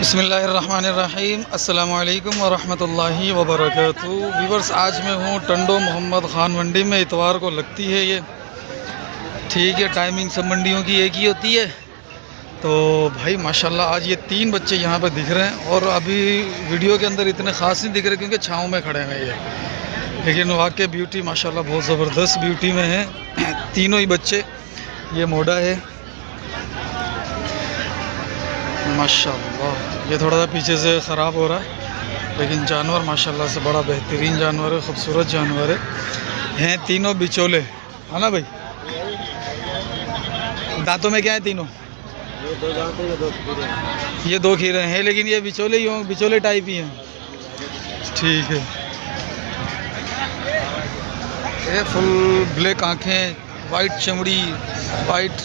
बिस्मिल्लाहिर्रहमानिर्रहीम अस्सलामु अलैकुम वरहमतुल्लाहि वबरकातुहू। व्यूवर्स, आज मैं हूँ टंडो मोहम्मद ख़ान मंडी में। इतवार को लगती है ये, ठीक है। टाइमिंग सब मंडियों की एक ही होती है। तो भाई माशाल्लाह आज ये 3 बच्चे यहाँ पर दिख रहे हैं, और अभी वीडियो के अंदर इतने ख़ास नहीं दिख रहे क्योंकि छाँव में खड़े हैं ये, लेकिन वाकई ब्यूटी माशाल्लाह बहुत ज़बरदस्त ब्यूटी में है तीनों ही बच्चे। ये मोड़ा है माशाल्लाह, ये थोड़ा सा पीछे से ख़राब हो रहा है, लेकिन जानवर माशाल्लाह से बड़ा बेहतरीन जानवर है, खूबसूरत जानवर है। हैं तीनों बिचौले, है ना भाई? दांतों में क्या है तीनों? ये दो खीरे हैं, लेकिन ये बिचौले ही हों, बिचौले टाइप ही हैं। ठीक है। ये फुल ब्लैक आँखें, वाइट चमड़ी, वाइट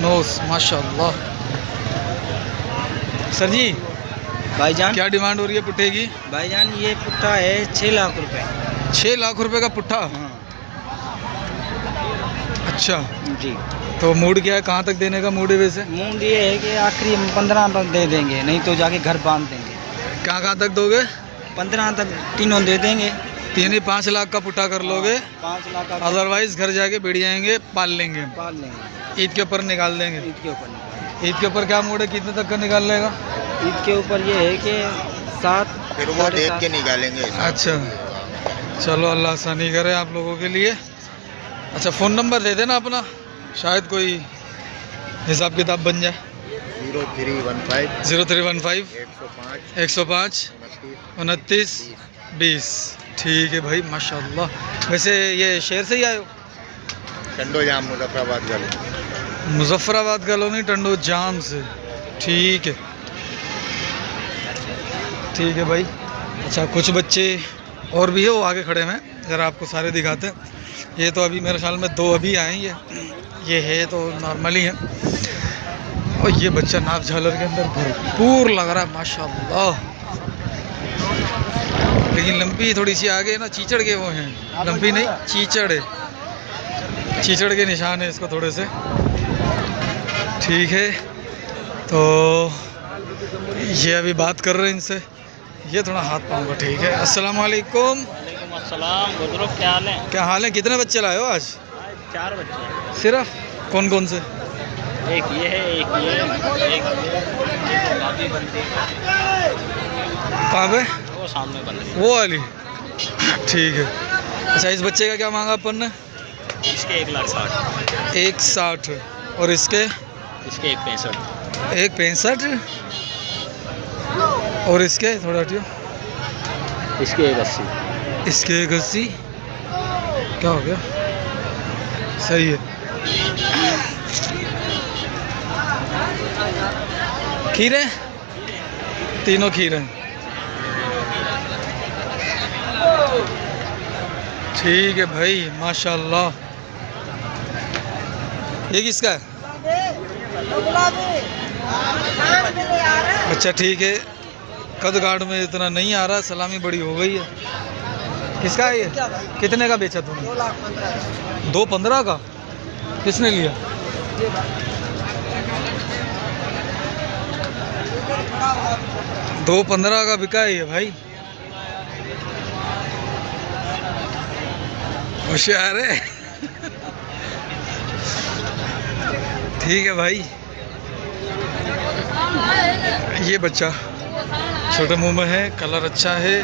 नोज माशाल्लाह। सर जी भाईजान, क्या डिमांड हो रही है पुट्ठे की? भाईजान ये पुट्ठा है 6 लाख रुपए। 6 लाख रुपए का पुट्ठा? हाँ अच्छा जी। तो मूड क्या है, कहाँ तक देने का मूड है वैसे? मूड ये है कि आखिरी 15 तक दे देंगे, नहीं तो जाके घर बांध देंगे। कहाँ तक दोगे? 15 तक तीनों दे देंगे। 5 लाख का पुट्ठा कर लोगे? 5 लाख का अदरवाइज घर जाके बैठ जाएंगे, पाल लेंगे, पाल लेंगे। ईद के ऊपर निकाल देंगे। ईद के ऊपर ईद के ऊपर क्या मूड है, कितने तक का निकाल लेगा? ईद के ऊपर ये है कि 7 फिर वो देख के निकालेंगे। अच्छा चलो, अल्लाह आसानी करे आप लोगों के लिए। अच्छा फ़ोन नंबर दे देना अपना, शायद कोई हिसाब किताब बन जाए। 0315 105 29 20। ठीक है भाई माशाल्लाह। वैसे ये शहर से ही आए हो? टंडो जाम मुजफ्फराबाद का। मुजफ्फराबाद कॉलोनी टंडो जाम से। ठीक है, ठीक है भाई। अच्छा कुछ बच्चे और भी है, वो आगे खड़े हैं, ज़रा आपको सारे दिखाते हैं। ये तो अभी मेरे ख्याल में 2 अभी आए हैं, ये है तो नॉर्मली है। और ये बच्चा नाक झालर के अंदर भरपूर लग रहा है माशाल्लाह, लेकिन लंपी थोड़ी सी आगे है ना, चीचड़ के वो हैं, लंपी नहीं चीचड़ है, चीचड़ के निशान है इसको थोड़े से। ठीक है, तो ये अभी बात कर रहे हैं इनसे, ये थोड़ा हाथ पाँव का। ठीक है, अस्सलाम वालेकुम। वालेकुम अस्सलाम। बुजुर्ग क्या हाल है? क्या हाल है? कितने बच्चे लाए हो आज? 4 बच्चे सिर्फ? कौन कौन से? एक ये है, एक ये, एक दादी बनती है कहाँ पे? वो सामने बन रही वो वाली। ठीक है। अच्छा इस बच्चे का क्या मांगा अपन ने? है। इसके 1,60,000। 1,60 और इसके? इसके 1,65,000। 1,65 और इसके थोड़ा हटियो, इसके 1,80,000। इसके 1,80। क्या हो गया? सही है। खीरे? तीनों खीरे। ठीक है भाई माशाल्लाह। ये किसका है? अच्छा ठीक है, कद गार्ड में इतना नहीं आ रहा, सलामी बड़ी हो गई है। किसका है ये? कितने का बेचा तुमने? 2,15 का? किसने लिया? $2,15 का बिका है ये भाई, होशियार है। ठीक है भाई। ये बच्चा छोटे मुंह में है, कलर अच्छा है,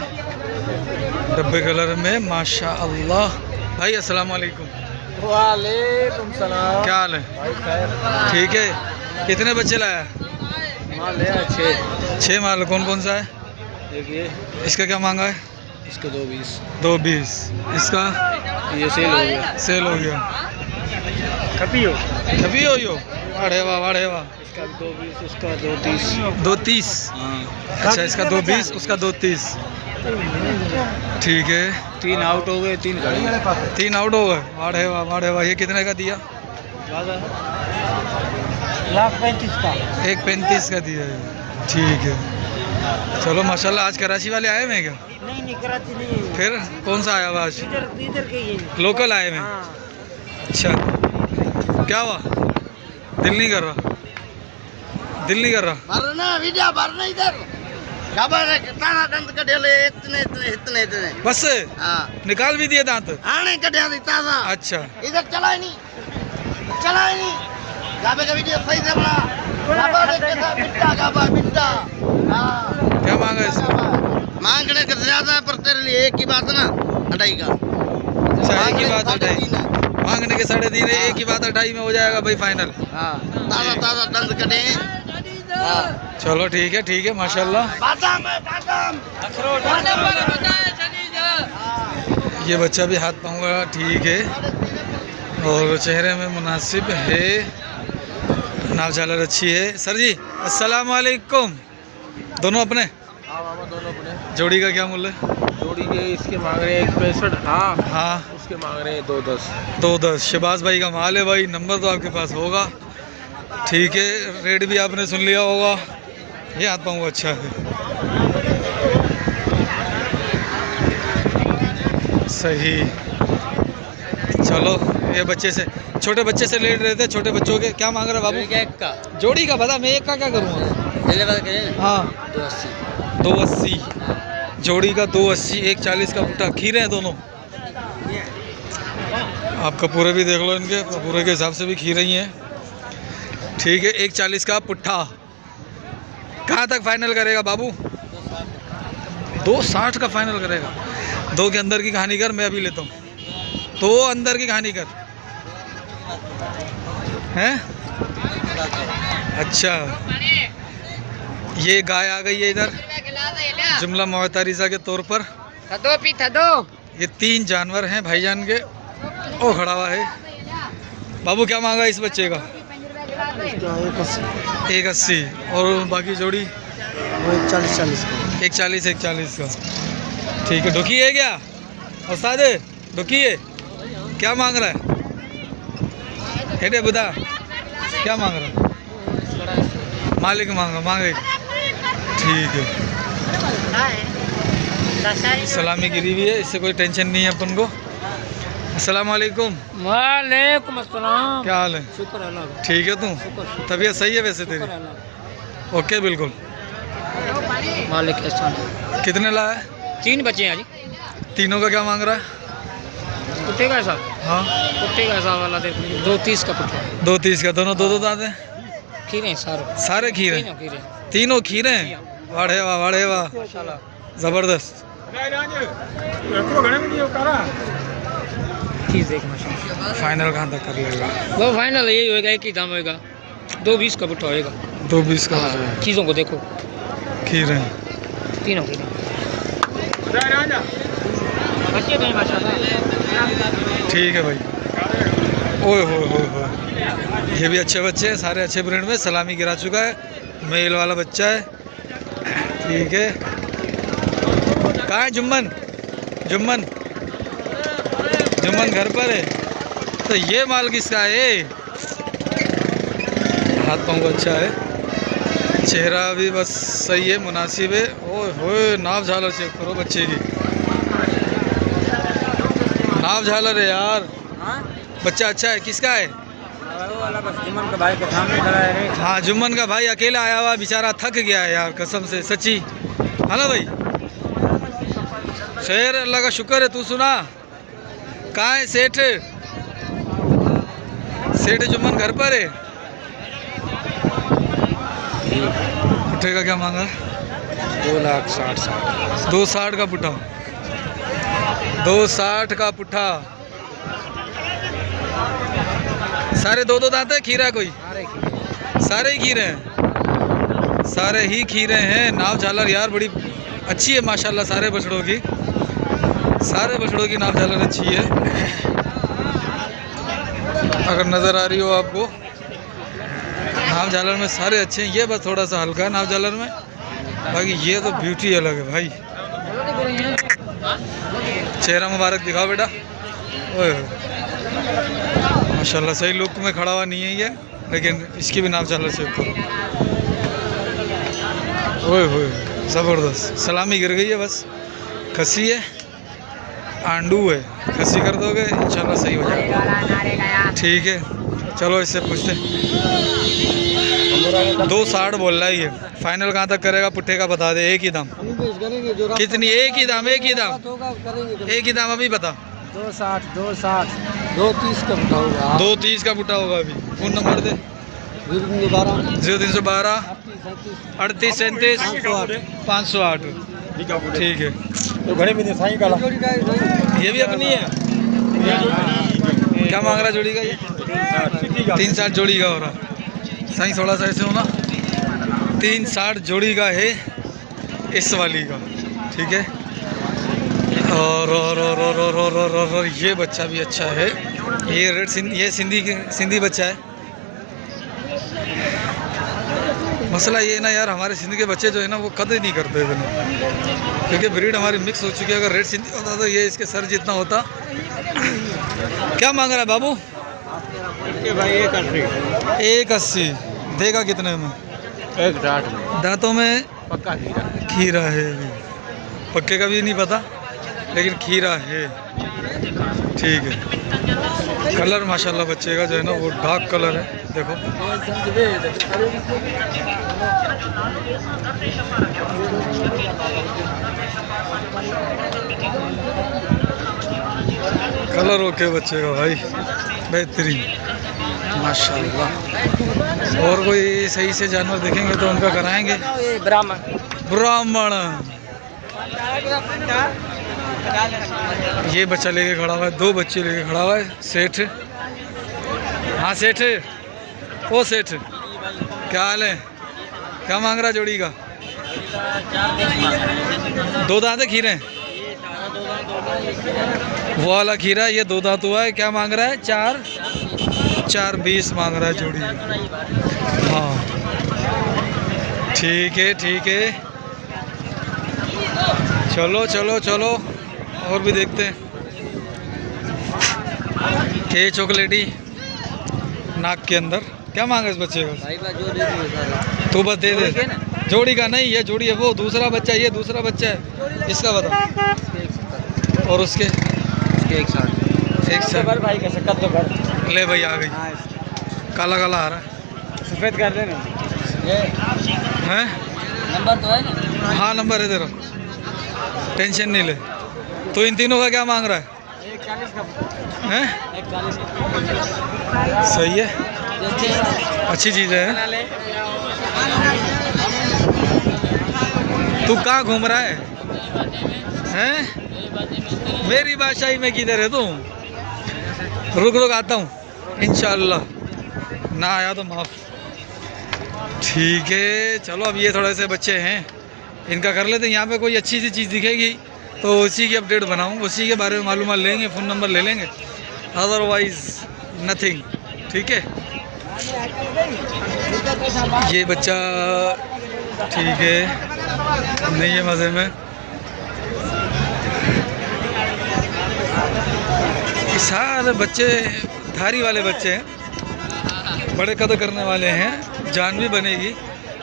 डब्बे कलर में माशाअल्लाह। भाई अस्सलाम वालेकुम। वालेकुम सलाम। क्या हाल है? ठीक है। कितने बच्चे लाया? माल है 6। 6 माल। कौन कौन सा है? देखिए इसका क्या मांगा है? इसके 2,20। 2,20। इसका ये सेल हो गया। सेल हो गया। कभी हो कभी हो यो? वाड़े वाह वाड़े वाह। इसका 2,20, उसका 2,30। 2,30। हाँ अच्छा इसका 2,20, उसका 2,30। ठीक है। 3 आउट हो गए, 3 खड़े। 3 आउट हो गए। वाड़े वाह वाड़े वाह। ये कितने का दिया? 1,35,000 का। 1,35 का दिया है। ठीक है, चलो माशाल्लाह। आज कराची वाले आए हुए हैं क्या? नहीं कराची नहीं, फिर कौन सा आया हुआ आज? इधर के ही। लोकल आए हुए हैं। अच्छा क्या हुआ? दिल नहीं कर रहा? दिल नहीं कर रहा। भरना वीडियो भरना इधर खबर है ताना दंत कढेले इतने इतने इतने इतने बस हाँ निकाल भी दिए दांत। आने कढिया दी ताजा अच्छा इधर चला ही नहीं गाबे का वीडियो सही से बना गाबा देख के साथ बिट्टा गाबा बिट्टा हाँ क्या मांगा इसको? मांगने का ज्यादा है पर तेरे लिए एक ही बात ना 2.5 का अच्छा एक ही बात 2.5 मांगने के 3.5 है, एक ही बात 2.5 में हो जाएगा भाई फाइनल। हाँ ताजा ताजा दंत कटे हाँ चलो ठीक है माशाल्लाह। बादाम है बादाम ये बच्चा भी हाथ पाऊंगा ठीक है और चेहरे में मुनासिब है, नाव झालर अच्छी है। सर जी अस्सलाम वालेकुम। दोनों अपने दोनों अपने जोड़ी का क्या मूल्य है? जोड़ी के इसके मांग रहे हैं 165। हाँ हाँ उसके मांग रहे हैं 210। 210 शहबाज भाई का माल है भाई, नंबर तो आपके पास होगा ठीक है, रेट भी आपने सुन लिया होगा। ये हाथ पाऊंगा अच्छा है सही। चलो ये बच्चे से छोटे बच्चे से लेट रहे थे, छोटे बच्चों के क्या मांग रहा बाबू? एक का जोड़ी का बता, मैं एक का क्या करूँगा? पहले बात करें हाँ 280 280 जोड़ी का 280, 140 का पुट्ठा। खीरे हैं दोनों, आपका पूरे भी देख लो, इनके पूरे के हिसाब से भी खीरे ही हैं ठीक है। 140 का पुट्ठा। कहाँ तक फाइनल करेगा बाबू? 260 का फाइनल करेगा। 2 के अंदर की कहानी कर, मैं अभी लेता हूँ। 2 अंदर की कहानी कर हैं। अच्छा ये गाय आ गई है इधर जुमला मोहतारिजा के तौर पर। ये 3 जानवर हैं भाईजान के। ओ खड़ा हुआ है बाबू, क्या मांगा इस बच्चे का? 180 और बाकी जोड़ी 140 का ठीक है। ढुकी है क्या उस्ताद? ढुकी है, क्या मांग रहा है? हेडे बुदा क्या मांग रहा है? मालिक मांगे ठीक है। सलामी गिरी हुई है, इससे कोई टेंशन नहीं है अपन को। अस्सलाम वालेकुम। वालेकुम अस्सलाम। क्या हाल है? शुक्र अल्लाह ठीक है, तू तबीयत सही है वैसे तेरी? ओके बिल्कुल। मालिक एहसान। कितने लाया है? 3 बच्चे हैं जी। तीनों का क्या मांग रहा है? कुत्ते का हिसाब, हाँ कुत्ते का हिसाब वाला देख लीजिए 230 का पुट्ठा। 230 का, दोनों 2 दांत हैं? खीरे हैं सारे सारे खीरे? तीनों खीरे तीनों खीरे हैं? वाड़े वाह माशाल्लाह। जबरदस्त। चीज़ देख माशाल्लाह। फाइनल कहाँ तक कर लेगा? वो फाइनल यही होएगा, एक ही दाम होएगा। 220 का पुट्ठा होएगा। 220 का हो जाएगा। चीज़ों को देखो खीरे हैं तीनों खीरे बच्चे हैं माशाल्लाह। ठीक है भाई। ओए हो ये भी अच्छे बच्चे हैं, सारे अच्छे ब्रीड में। सलामी गिरा चुका है, मेल वाला बच्चा है ठीक है। कहाँ है जुम्मन? जुम्मन घर पर है। तो ये माल किसका है? हाथ पाँव अच्छा है, चेहरा भी बस सही है, मुनासिब है। ओए होए नाव झालर चेक करो बच्चे की, नाव झालर है यार। बच्चा अच्छा है। किसका है? जुम्मन का भाई के सामने खड़ा है। हाँ जुम्मन का भाई अकेला आया हुआ, बेचारा थक गया है यार कसम से सच्ची, है ना भाई? शेर अल्लाह का शुक्र है। तू सुना कहाँ है सेठ? सेठ जुम्मन घर पर है। पुट्ठे का क्या मांगा? 2,60,000। 260 का पुट्ठा। 260 का पुट्ठा। सारे 2 दांत है? खीरा कोई? सारे ही खीरे हैं, सारे ही खीरे हैं। नाव झालर यार बड़ी अच्छी है माशाल्लाह। सारे बछड़ों की नाव झालर अच्छी है, अगर नज़र आ रही हो आपको। नाव झालर में सारे अच्छे हैं, ये बस थोड़ा सा हल्का है नाव झालर में, बाकी ये तो ब्यूटी अलग है भाई। चेहरा मुबारक दिखाओ बेटा। ओए माशाल्लाह सही लुक में खड़ा हुआ नहीं है ये, लेकिन इसकी भी नाव झालर चेक करो। ओए होए ज़बरदस्त। सलामी गिर गई है बस, खसी है, आंडू है, खसी कर दोगे इंशाल्लाह सही हो जाएगा ठीक है। चलो इससे पूछते 260 बोल रहा है ये। फाइनल कहाँ तक करेगा पुट्ठे का बता दे, एक ही दाम। कितनी? एक ही दाम, एक ही दाम, एक ही दाम अभी बता। 260 230 का पुट्ठा होगा। 230 का पुट्ठा होगा अभी। फोन नंबर दे। 0312 38 37 508। ठीक है, तो घड़े में साई का ये भी अपनी है। क्या मांग रहा जोड़ी का ये? 360 जोड़ी का हो रहा। सही थोड़ा सा ऐसे होना। 360 जोड़ी का है इस वाली का। ठीक है, और ये बच्चा भी अच्छा है। ये रेड ये सिंधी बच्चा है। मसला ये ना यार, हमारे सिंध के बच्चे जो है ना वो कदर नहीं करते इतना, क्योंकि ब्रीड हमारी मिक्स हो चुकी है। अगर रेड सिंधी होता तो ये इसके सर जितना होता। क्या मांग रहा है बाबू? भाई 180। देगा कितने में? 160 में दांतों में पक्का हीरा। खीरा है अभी, पक्के का भी नहीं पता, लेकिन खीरा है। ठीक है, कलर माशाल्लाह बच्चे का जो है ना वो डार्क कलर है। देखो कलर ओके बच्चे का भाई, बेहतरीन माशाल्लाह। और कोई सही से जानवर देखेंगे तो उनका कराएंगे। ब्राह्मण ये बच्चा लेके खड़ा हुआ है, 2 बच्चे लेके खड़ा हुआ है सेठ। हाँ सेठ, ओ सेठ क्या हाल है? क्या मांग रहा जोड़ी का? 2 दांत खीरे, वो वाला खीरा, ये 2 दांत हुआ है। क्या मांग रहा है? 420 मांग रहा है जोड़ी। हाँ ठीक है, ठीक है, चलो चलो चलो और भी देखते हैं। ये चॉकलेटी नाक के अंदर क्या मांगा इस बच्चे का? तू बस दे दे। जोड़ी का नहीं, ये जोड़ी है, वो दूसरा बच्चा, ये दूसरा बच्चा है। इसका बता। और उसके 160 भाई का शक्कर तो कर ले भाई, आ गई। काला काला आ रहा है, सफेद कर देना। हैं? नंबर तो है ना? हाँ नंबर है तेरा, टेंशन नहीं ले। तो इन तीनों का क्या मांग रहा है? 140 का हैं? 140 सही है, अच्छी चीज़ है। तू कहाँ घूम रहा है? हैं? मेरी बादशाही में किधर है तू? रुक रुक आता हूँ इंशाल्लाह, ना आया तो माफ। ठीक है चलो, अब ये थोड़े से बच्चे हैं, इनका कर लेते हैं। यहाँ पे कोई अच्छी सी चीज़ दिखेगी तो उसी की अपडेट बनाऊँ, उसी के बारे में मालूमात लेंगे, फ़ोन नंबर ले लेंगे, अदरवाइज़ नथिंग। ठीक है, ये बच्चा ठीक है, नहीं है मज़े में। ये सारे बच्चे धारी वाले बच्चे हैं, बड़े कदर करने वाले हैं, जान भी बनेगी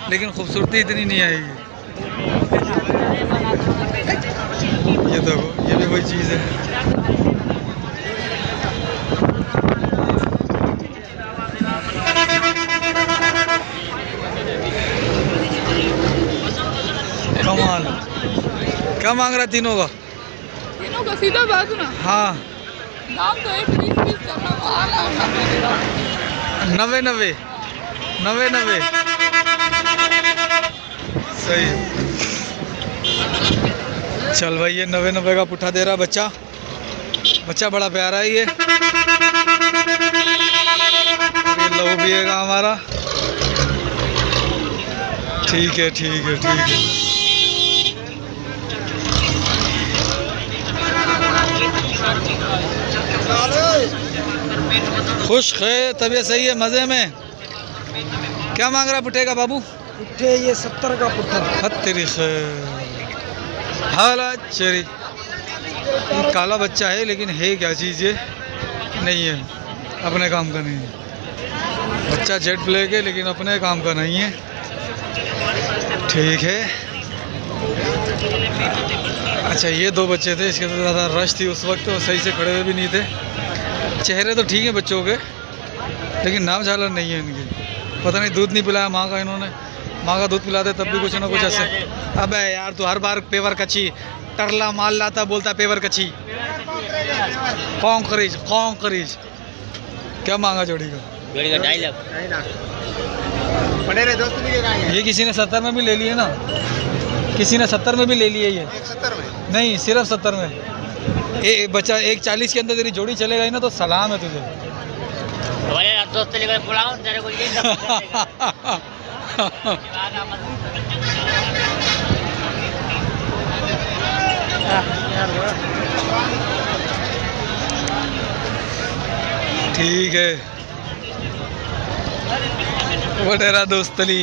लेकिन खूबसूरती इतनी नहीं आएगी। ये देखो, ये भी वही चीज़ है। कमाल। क्या मांग रहा है तीनों का? तीनों का सीधा बात ना, हाँ नाम तो 120 करना, 90 सही है। चल भाई, ये 90 का पुट्ठा दे रहा बच्चा। बच्चा बड़ा प्यारा है ये लहू पिएगा हमारा। ठीक है, ठीक है, ठीक है। खुश है, तबीयत सही है, मज़े में। क्या मांग रहा पुट्ठे का बाबू? पुट्ठे ये 70 का पुट्ठा। हत्तरी से हाला चेरी। ये काला बच्चा है लेकिन है क्या चीज़ ये नहीं है, अपने काम का नहीं है। बच्चा जेट ब्लैक है लेकिन अपने काम का नहीं है। ठीक है, अच्छा ये 2 बच्चे थे, इसके तो ज़्यादा रश थी उस वक्त, तो सही से खड़े हुए भी नहीं थे। चेहरे तो ठीक है बच्चों के, लेकिन नाम झालर नहीं है इनकी। पता नहीं दूध नहीं पिलाया माँ का इन्होंने, माँ का दूध पिलाते तब भी कुछ ना कुछ ऐसे। अबे यार तू हर बार पेवर कच्ची टरला माल लाता बोलता पेवर कच्ची कॉन्करीज। क्या मांगा जोड़ी का? जोड़ी का 2.5 लाख। पड़े रहे दोस्त भी कहाँ ये किसी ने 70 में भी ले लिए ना, किसी ने 70 में भी ले लिए ये। 70 में नहीं सिर्फ 70 में। बच्चा 140 के अंदर तेरी जोड़ी चले गई ना तो सलाम है तुझे। बोले दोस्त लेकर बुलाओ तेरे को यही सब ठीक है वडेरा दोस्तली।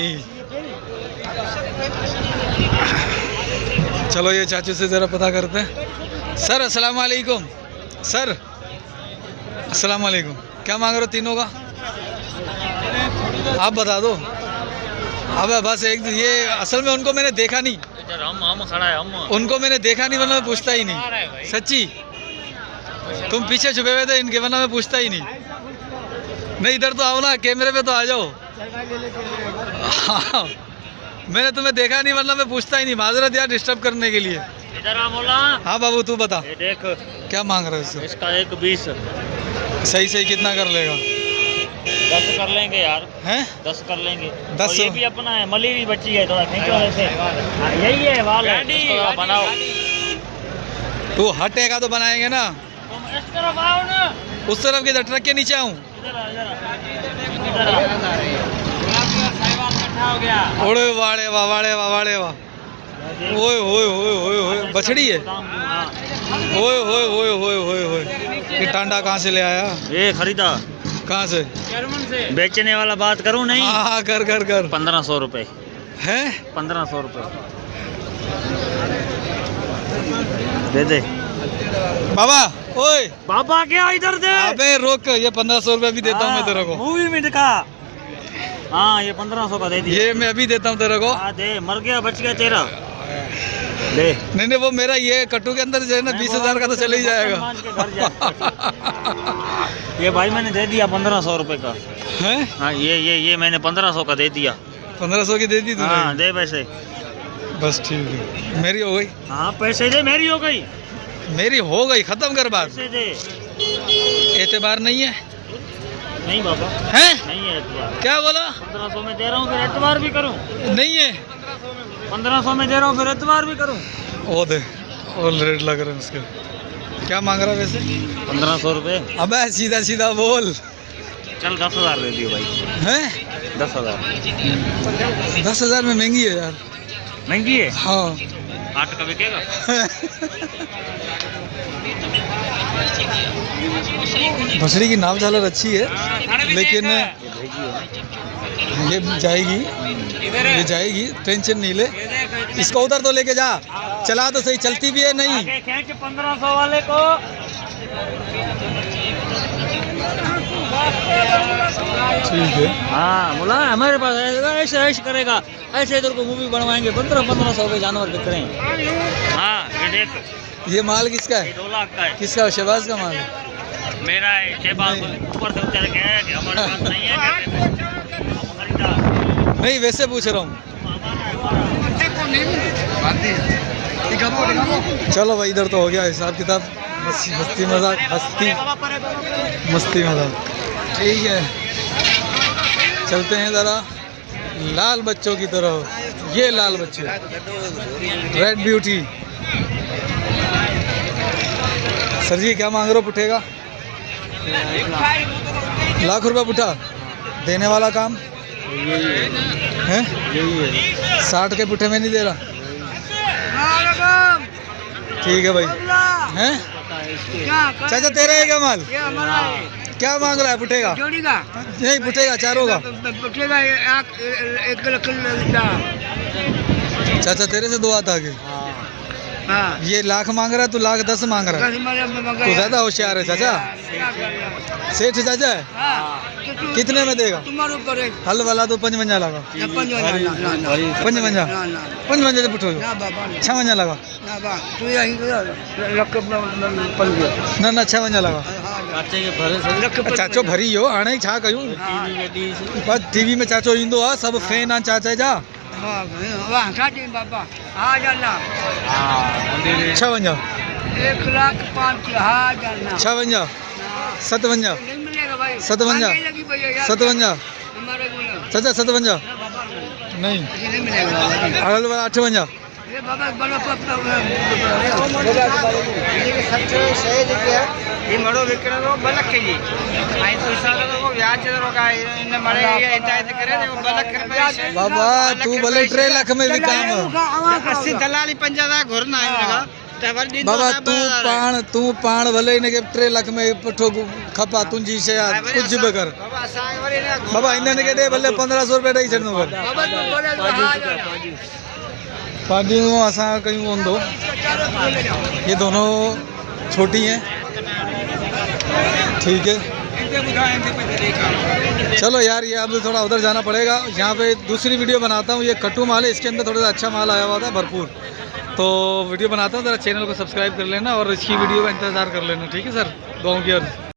चलो ये चाचू से ज़रा पता करते हैं। सर अस्सलाम वालेकुम। सर अस्सलाम वालेकुम। क्या मांग रहे हो तीनों का? आप बता दो। अब बस एक ये असल में उनको मैंने देखा नहीं, हम खड़ा है हम। उनको मैंने देखा नहीं वरना मैं पूछता ही नहीं। सच्ची तुम पीछे छुपे हुए थे इनके वरना मैं पूछता ही नहीं। नहीं इधर तो आओ ना, कैमरे पे तो आ जाओ। हाँ मैंने तुम्हें देखा नहीं वरना मैं पूछता ही नहीं। माजरत यार डिस्टर्ब करने के लिए। इधर आ मोला। हाँ बाबू तू बता ये देख क्या मांग रहे हो इससे? इसका 1.20। सही सही कितना कर लेगा? 10 कर लेंगे यार। हैं 10 कर लेंगे। 10 और ये भी अपना है, मली भी बची है, थोड़ा खींचो ऐसे। हाँ, यही है वाल है, इसको थोड़ा बनाओ। तू हटेगा तो बनाएंगे ना। तुम इस तरफ आओ ना। उस तरफ के ट्रक के नीचे आऊँ? इधर आ, इधर आ। इधर आ। बैठा हो गया। ओए वाड़े वाह वाड़े वाह वाड़े वाह। ओए होए होए होए होए बछड़ी है। हाँ। ओए होए होए होए होए होए। ये टांडा कहाँ से ले आया? ये खरीदा कहाँ से? जर्मन से। बेचने वाला बात करूं नहीं। हाँ हाँ कर कर कर। 1500 रुपए हैं? 1500 रुपए दे दे। बाबा ओए बाबा क्या इधर दे। अबे रोक, ये 1500 रुपए भी देता हूँ मैं तेरे को। मूवी में दिखा। हाँ ये 1500 का दे दिया। ये मैं अभी देता हूँ तेरे को। हाँ दे, मर गया बच गया तेरा। ले नहीं नहीं वो मेरा ये कट्टू के अंदर जो है ना 20,000 का तो चले ही जाएगा। मान के घर जा। ये भाई मैंने दे दिया 1500 रुपए का। हैं? हाँ ये मैंने 1500 का दे दिया। 1500 की दे दी तूने? हाँ दे पैसे। बस ठीक है मेरी हो गई। हाँ पैसे दे, मेरी हो गई। मेरी हो गई, खत्म कर बात। पैसे दे। एतबार नहीं है? नहीं बाबा हैं? नहीं है एतबार। क्या बोला? 1500 में दे रहा हूँ, फिर एतबार भी करूँ। नहीं है? 1500 में दे रहा हूँ, फिर एतबार भी करूँ। ओ दे और रेट लग रहे हैं उसके। क्या मांग रहा है वैसे? 1500 रुपए। अबे सीधा सीधा बोल। चल 10,000 दे दियो भाई। हैं? 10,000 10,000 में महंगी है यार। महंगी है। हाँ 8 का बिकेगा। बछड़ी की नाव झालर अच्छी है लेकिन ये जाएगी, ये जाएगी, टेंशन नहीं ले। इसको उधर तो लेके जा, चला तो सही, चलती भी है नहीं। आगे खींच 1500 वाले को। ठीक है हाँ बोला हमारे पास ऐसे ऐसे करेगा, ऐसे इधर को मूवी बनवाएंगे। 1500 के जानवर बिक रहे हैं। हाँ ये देख, ये माल किसका है? 2 लाख का है। किसका? शहबाज का माल है? मेरा है। शहबाज ऊपर से उतर के है कि हमारे पास नहीं है, कहते हैं। हम खरीदा। नहीं वैसे पूछ रहा हूँ। चलो भाई इधर तो हो गया हिसाब किताब। हस्ती मजाक, मस्ती मजाक। ठीक है चलते हैं ज़रा लाल बच्चों की तरफ। ये लाल बच्चे रेड ब्यूटी। सर जी क्या मांग रहे हो पुट्ठे का? 1 लाख रुपया पुट्ठा देने वाला काम है? 60 के पुट्ठे में नहीं दे रहा। ठीक है भाई। हैं? चाचा तेरा है क्या माल? क्या मांग रहा है पुट्ठे का? जोड़ी का नहीं पुट्ठे का, चारों का। पुट्ठे का 1 लाख। चाचा तेरे से 2 हाथ आगे। हाँ ये 1 लाख मांग रहा है, तू 1,10,000 मांग रहा है। तू ज्यादा होशियार है चाचा। सेठ चाचा है। कितने में देगा? तुम्हारे ऊपर है हल वाला तो 55 लगा, ना 55 ना ना ना 55 ना ना 55 से पुठो ना बाबा ना 56 लगा ना बा तू यहीं लक पंज ना ना 56 लगा। चाचे के भरोसे लक चाचो भरी हो हाणे छा कयूं? बस टीवी में चाचो ईंदो आहे, सब फैन आहिनि चाचा जा। वाह साडी बाबा आ जाना 56 1,05,000 56 57 नहीं मिलेगा भाई 57 महंगाई लगी भैया यार 57 हमारे को ना चाचा 57 ना बाबा नहीं ऐसे नहीं मिलेगा बाबा हल वाला 58 ये बाबा बड़ा पत्ता ये मड़ो विकरण रो बलक के जी आई तो साल को ब्याज रो का इन मड़े ये हिदायत करे वो बलक कर बाबा तू भले 3 लाख में विकाम 80 दलाली 50 घर ना लगा बाबा तू पाण भले इनके 3 लाख में पुठो खपा तुंजी शे कुछ भी कर बाबा इन्हें के दे भले 1500 रुपए ॾेई छॾंदो कर पार्टियों असां कयूं हूंदो। ये दोनों छोटी हैं, ठीक है। चलो यार ये अब थोड़ा उधर जाना पड़ेगा। यहाँ पे दूसरी वीडियो बनाता हूँ, ये कट्टू माल है, इसके अंदर थोड़ा सा अच्छा माल आया हुआ था भरपूर, तो वीडियो बनाता हूँ, ज़रा चैनल को सब्सक्राइब कर लेना और इसकी वीडियो का इंतज़ार कर लेना, ठीक है सर। गाँव की अर्ज़।